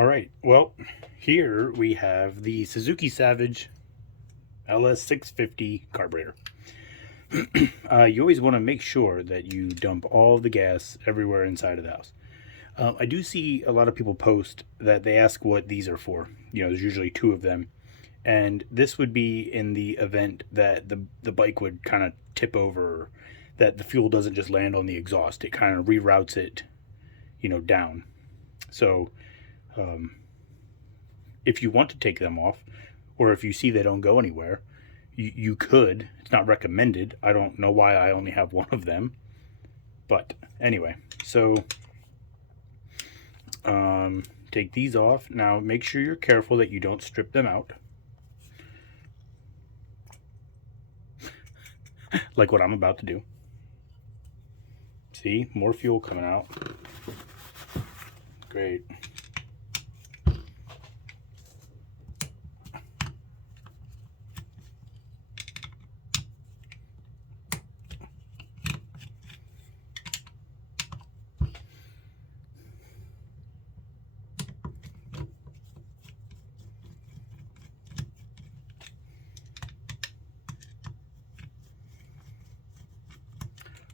All right, well, here we have the Suzuki Savage LS650 carburetor. You always want to make sure that you dump all the gas everywhere inside of the house. I do see a lot of people post that they ask what these are for. You know, there's usually two of them. And this would be in the event that the bike would kind of tip over, that the fuel doesn't just land on the exhaust. It kind of reroutes it, down. So if you want to take them off, or if you see they don't go anywhere, you could. It's not recommended. I don't know why I only have one of them. But anyway, so take these off. Now make sure you're careful that you don't strip them out. Like what I'm about to do. See, more fuel coming out. Great.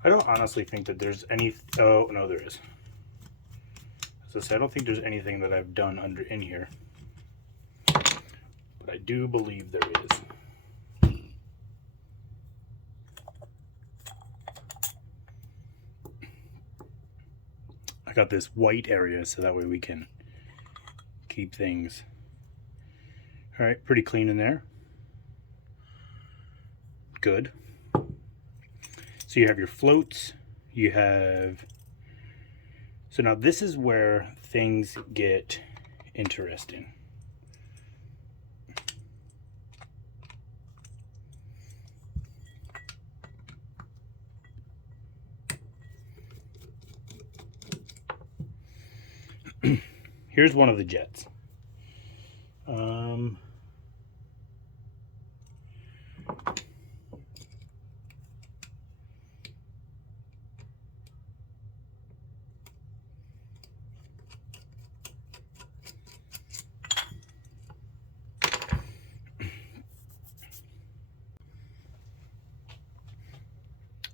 I don't honestly think that there's any. Oh no, there is. As I said, I don't think there's anything that I've done in here, but I do believe there is. I got this white area so that way we can keep things. All right, pretty clean in there. Good. So you have your floats, you have, so now this is where things get interesting. Here's one of the jets.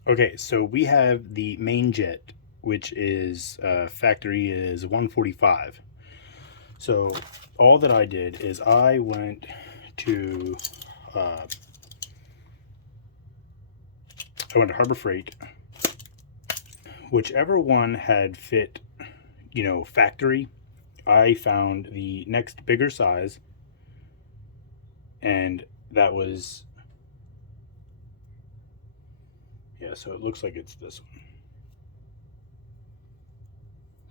Okay, so we have the main jet, which is factory is 145. So all that I did is I went to Harbor Freight. Whichever one had fit, factory, I found the next bigger size, and that was, yeah, so it looks like it's this one.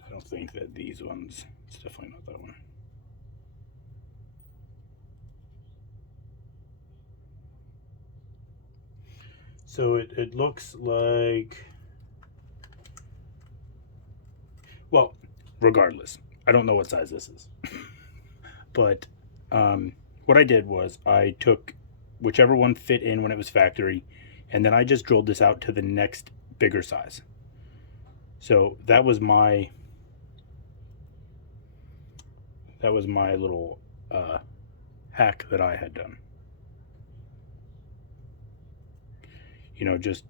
I don't think that these ones, it's definitely not that one. So it looks like, well, regardless, I don't know what size this is. But what I did was I took whichever one fit in when it was factory, and then I just drilled this out to the next bigger size. So that was my little hack that I had done. Just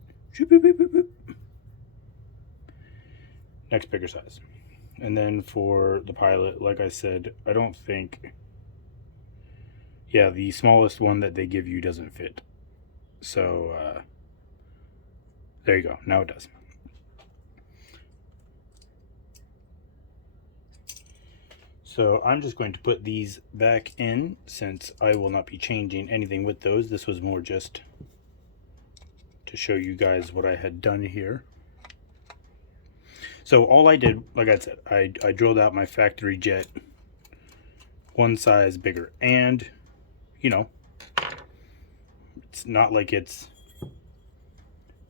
next bigger size. And then for the Pilot, like I said, I don't think, yeah, the smallest one that they give you doesn't fit. So there you go. Now it does. So I'm just going to put these back in, since I will not be changing anything with those. This was more just to show you guys what I had done here. So all I did, like I said, I drilled out my factory jet one size bigger, and it's not like it's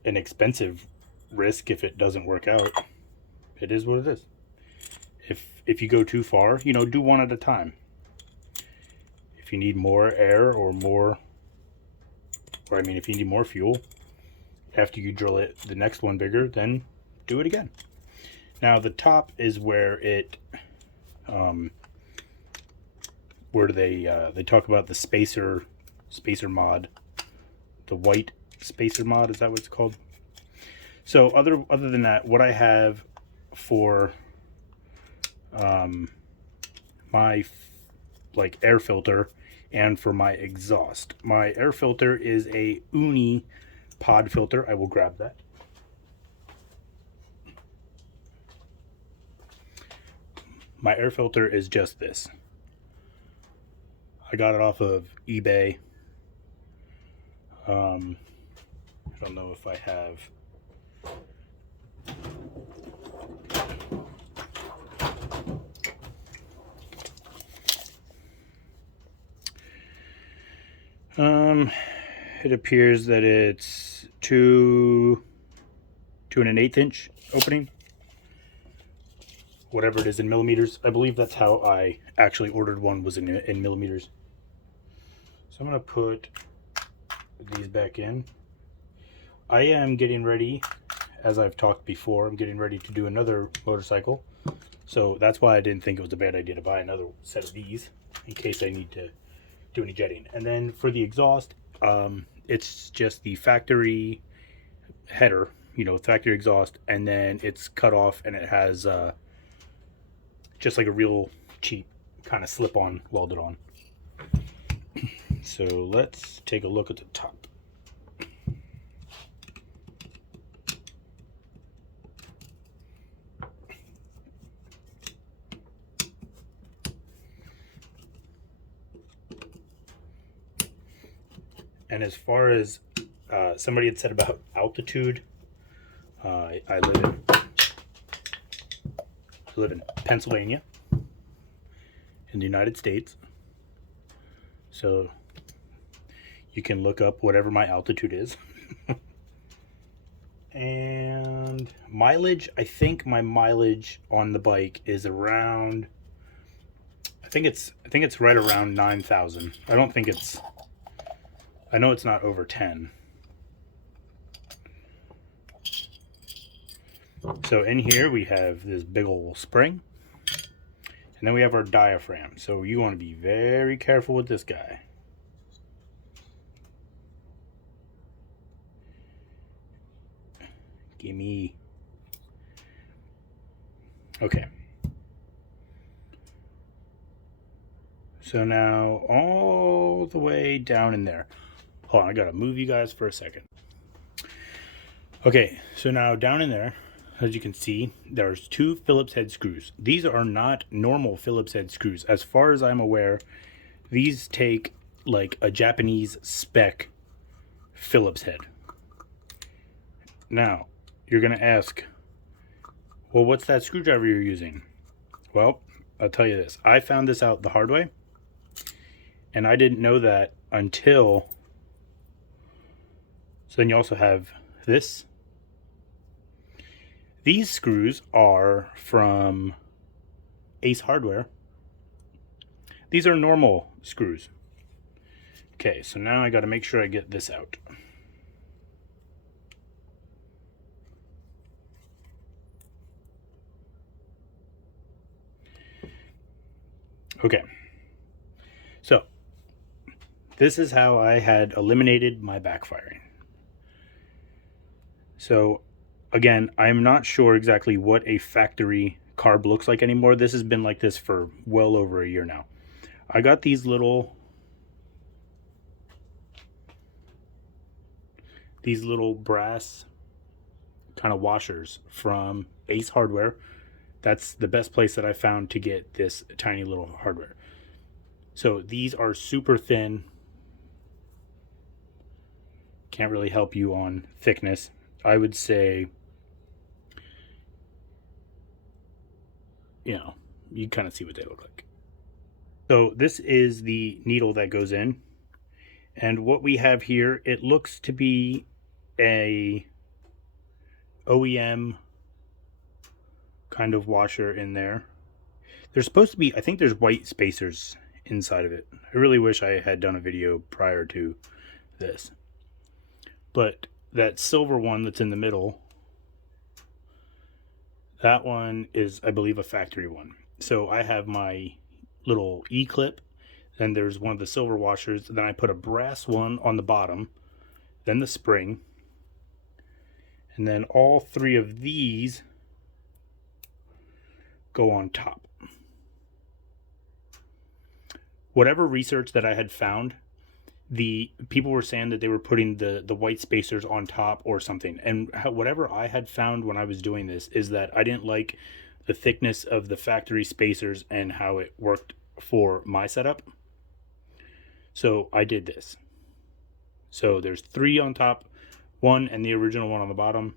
an expensive risk if it doesn't work out. It is what it is. If you go too far, do one at a time. If you need more air or if you need more fuel after you drill it the next one bigger, then do it again. Now the top is where it where they talk about the spacer mod, the white spacer mod, is that what it's called? So other than that, what I have for my like air filter and for my exhaust, my air filter is a Uni pod filter. I will grab that. My air filter is just this. I got it off of eBay. I don't know if I have. It appears that it's 2 1/8 inch opening, whatever it is in millimeters. I believe that's how I actually ordered one, was in millimeters. So I'm gonna put these back in. I am getting ready, as I've talked before, I'm getting ready to do another motorcycle. So that's why I didn't think it was a bad idea to buy another set of these in case I need to do any jetting. And then for the exhaust, it's just the factory header, you know, factory exhaust, and then it's cut off and it has just like a real cheap kind of slip-on welded on. So let's take a look at the top. And as far as somebody had said about altitude, I live in Pennsylvania in the United States. So you can look up whatever my altitude is. And mileage, I think my mileage on the bike is around, I think it's right around 9,000. I don't think it's, I know it's not over 10. So in here we have this big old spring, and then we have our diaphragm. So you want to be very careful with this guy. Gimme. Okay. So now all the way down in there. Hold on, I gotta move you guys for a second. Okay, so now down in there, as you can see, there's 2 Phillips head screws. These are not normal Phillips head screws. As far as I'm aware, these take like a Japanese spec Phillips head. Now, you're gonna ask, well, what's that screwdriver you're using? Well, I'll tell you this. I found this out the hard way, and I didn't know that until... So then you also have this. These screws are from Ace Hardware. These are normal screws. Okay, so now I got to make sure I get this out. Okay, so this is how I had eliminated my backfiring. So again, I'm not sure exactly what a factory carb looks like anymore. This has been like this for well over a year now. I got these little brass kind of washers from Ace Hardware. That's the best place that I found to get this tiny little hardware. So these are super thin. Can't really help you on thickness. I would say, you know, you kind of see what they look like. So this is the needle that goes in. And what we have here, it looks to be a OEM kind of washer in there. There's supposed to be, I think there's white spacers inside of it. I really wish I had done a video prior to this. But that silver one that's in the middle, that one is, I believe, a factory one. So I have my little E-clip Then there's one of the silver washers. Then I put a brass one on the bottom. Then the spring. And then all three of these go on top. Whatever research that I had found, the people were saying that they were putting the white spacers on top or something. And whatever I had found when I was doing this is that I didn't like the thickness of the factory spacers and how it worked for my setup. So I did this. So there's 3 on top, 1 and the original one on the bottom.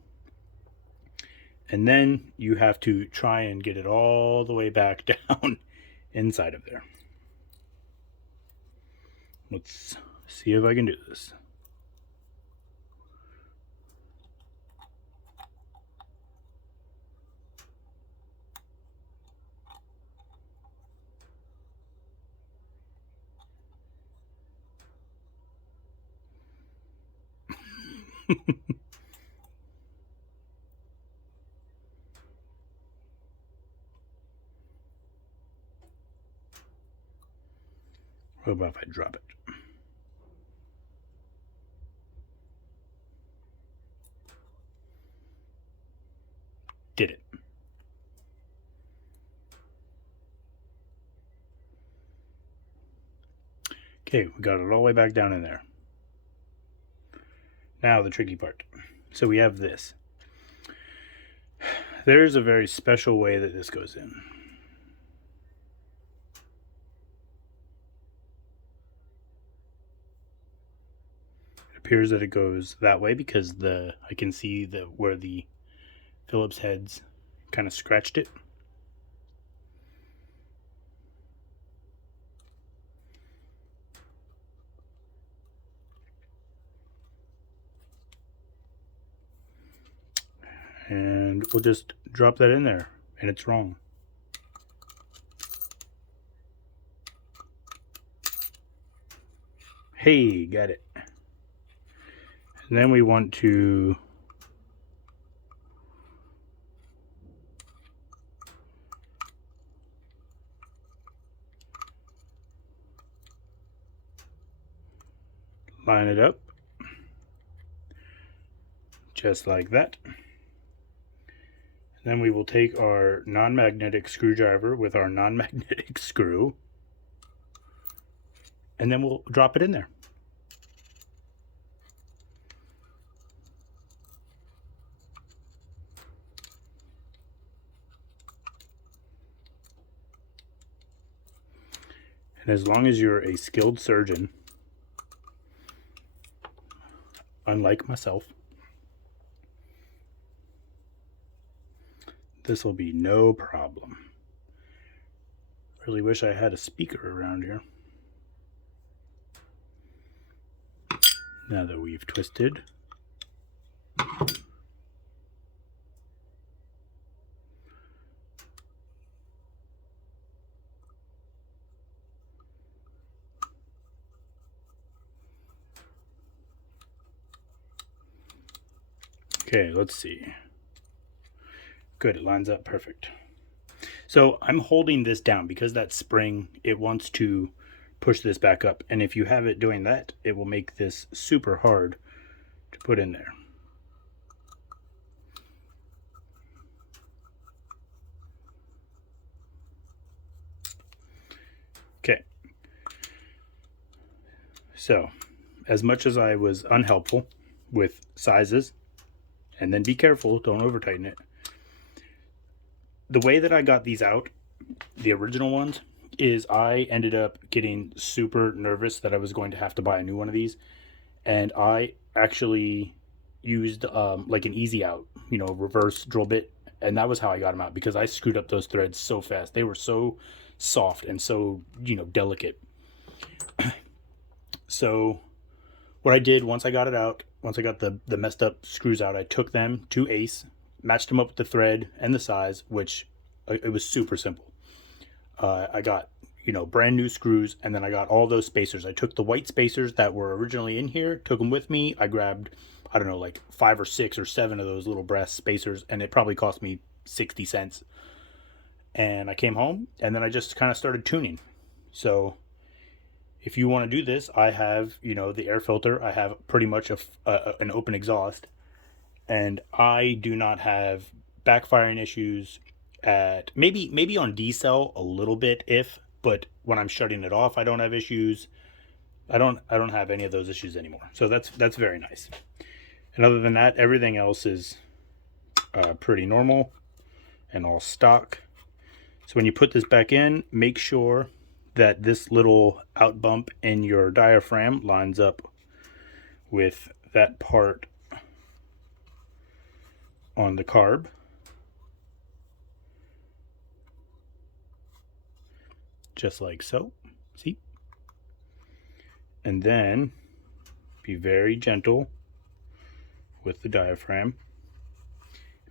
And then you have to try and get it all the way back down inside of there. Let's see if I can do this. What about if I drop it? Did it. Okay, we got it all the way back down in there. Now the tricky part. So we have this. There's a very special way that this goes in. It appears that it goes that way because I can see where the Phillips heads kind of scratched it. And we'll just drop that in there, and it's wrong. Hey, got it. And then we want to line it up just like that. Then we will take our non-magnetic screwdriver with our non-magnetic screw, and then we'll drop it in there. And as long as you're a skilled surgeon, unlike myself, this will be no problem. Really wish I had a speaker around here. Now that we've twisted, okay, let's see. Good, it lines up perfect. So I'm holding this down because that spring, it wants to push this back up. And if you have it doing that, it will make this super hard to put in there. Okay. So, as much as I was unhelpful with sizes, and then be careful, don't over tighten it. The way that I got these out, the original ones, is I ended up getting super nervous that I was going to have to buy a new one of these. And I actually used like an easy out, reverse drill bit. And that was how I got them out because I screwed up those threads so fast. They were so soft and so, delicate. So what I did once I got it out, once I got the messed up screws out, I took them to Ace, matched them up with the thread and the size, which it was super simple. I got, brand new screws, and then I got all those spacers. I took the white spacers that were originally in here, took them with me. I grabbed, I don't know, like 5 or 6 or 7 of those little brass spacers, and it probably cost me 60 cents. And I came home, and then I just kind of started tuning. So If you want to do this, I have, the air filter. I have pretty much an open exhaust, and I do not have backfiring issues at maybe on D cell a little bit, but when I'm shutting it off, I don't have issues. I don't have any of those issues anymore. So that's very nice. And other than that, everything else is pretty normal and all stock. So when you put this back in, make sure that this little out bump in your diaphragm lines up with that part on the carb. Just like so. See? And then be very gentle with the diaphragm.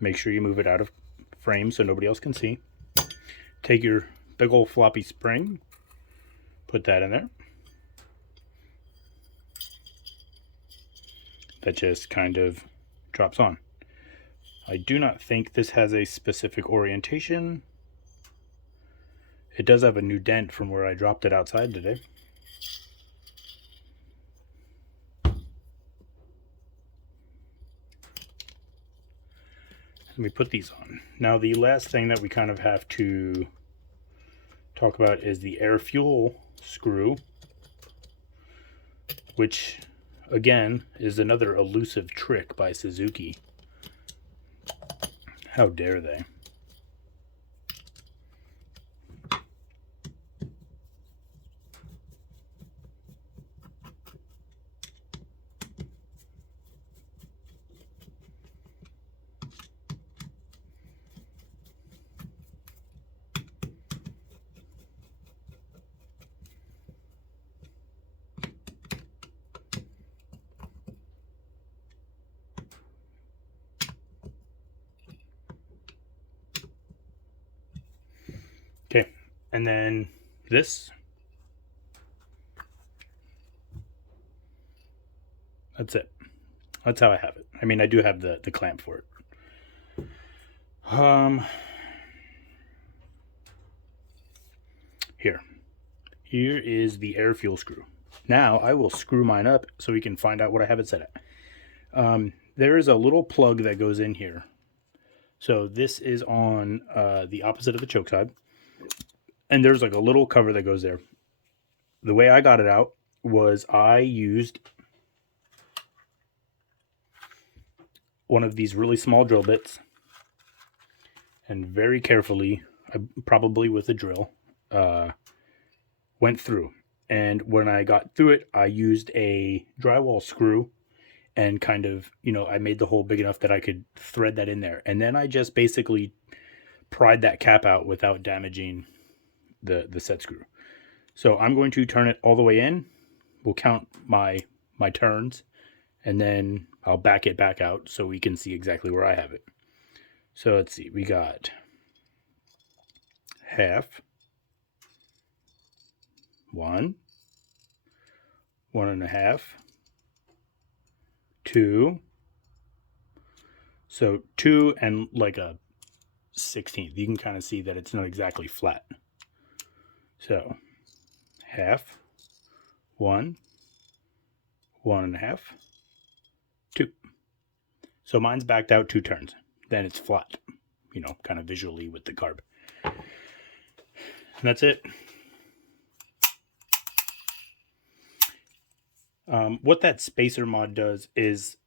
Make sure you move it out of frame so nobody else can see. Take your big old floppy spring, put that in there. That just kind of drops on. I do not think this has a specific orientation. It does have a new dent from where I dropped it outside today. Let me put these on. Now the last thing that we kind of have to talk about is the air fuel screw, which again is another elusive trick by Suzuki. How dare they? Okay, and then this. That's it. That's how I have it. I mean, I do have the clamp for it. Here is the air fuel screw. Now I will screw mine up so we can find out what I have it set at. There is a little plug that goes in here. So this is on the opposite of the choke side. And there's like a little cover that goes there. The way I got it out was I used one of these really small drill bits and very carefully, probably with a drill, went through. And when I got through it, I used a drywall screw and kind of, I made the hole big enough that I could thread that in there. And then I just basically pried that cap out without damaging the set screw. So I'm going to turn it all the way in. We'll count my turns, and then I'll back it back out so we can see exactly where I have it. So let's see, we got half, 1, 1.5, 2. So 2 and like a 16th. You can kind of see that it's not exactly flat. So half, 1, 1.5, 2. So mine's backed out 2 turns. Then it's flat, kind of visually with the carb. And that's it. What that spacer mod does is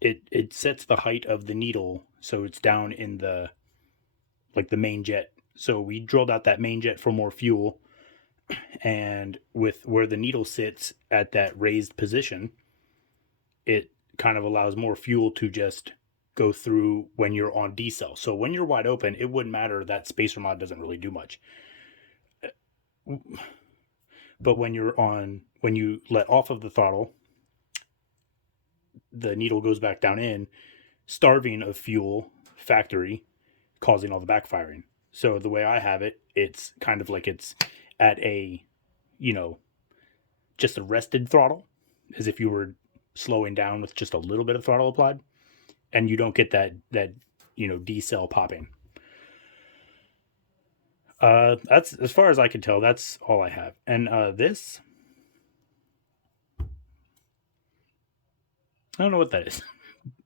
it sets the height of the needle so it's down in the main jet. So we drilled out that main jet for more fuel, and with where the needle sits at that raised position, it kind of allows more fuel to just go through when you're on D cell. So when you're wide open, it wouldn't matter. That spacer mod doesn't really do much. But when you let off of the throttle, the needle goes back down in, starving of fuel factory, causing all the backfiring. So the way I have it, it's kind of like it's at a, just a rested throttle, as if you were slowing down with just a little bit of throttle applied, and you don't get that D cell popping. That's as far as I can tell. That's all I have. And this, I don't know what that is.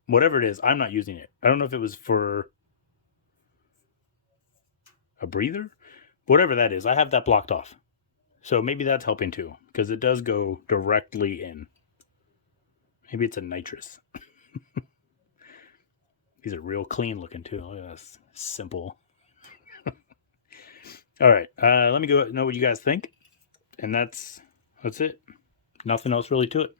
Whatever it is, I'm not using it. I don't know if it was for a breather, whatever that is. I have that blocked off, so maybe that's helping too, because it does go directly in. Maybe it's a nitrous. These are real clean looking too. Look at this, simple. All right, let me go know what you guys think, and that's it. Nothing else really to it.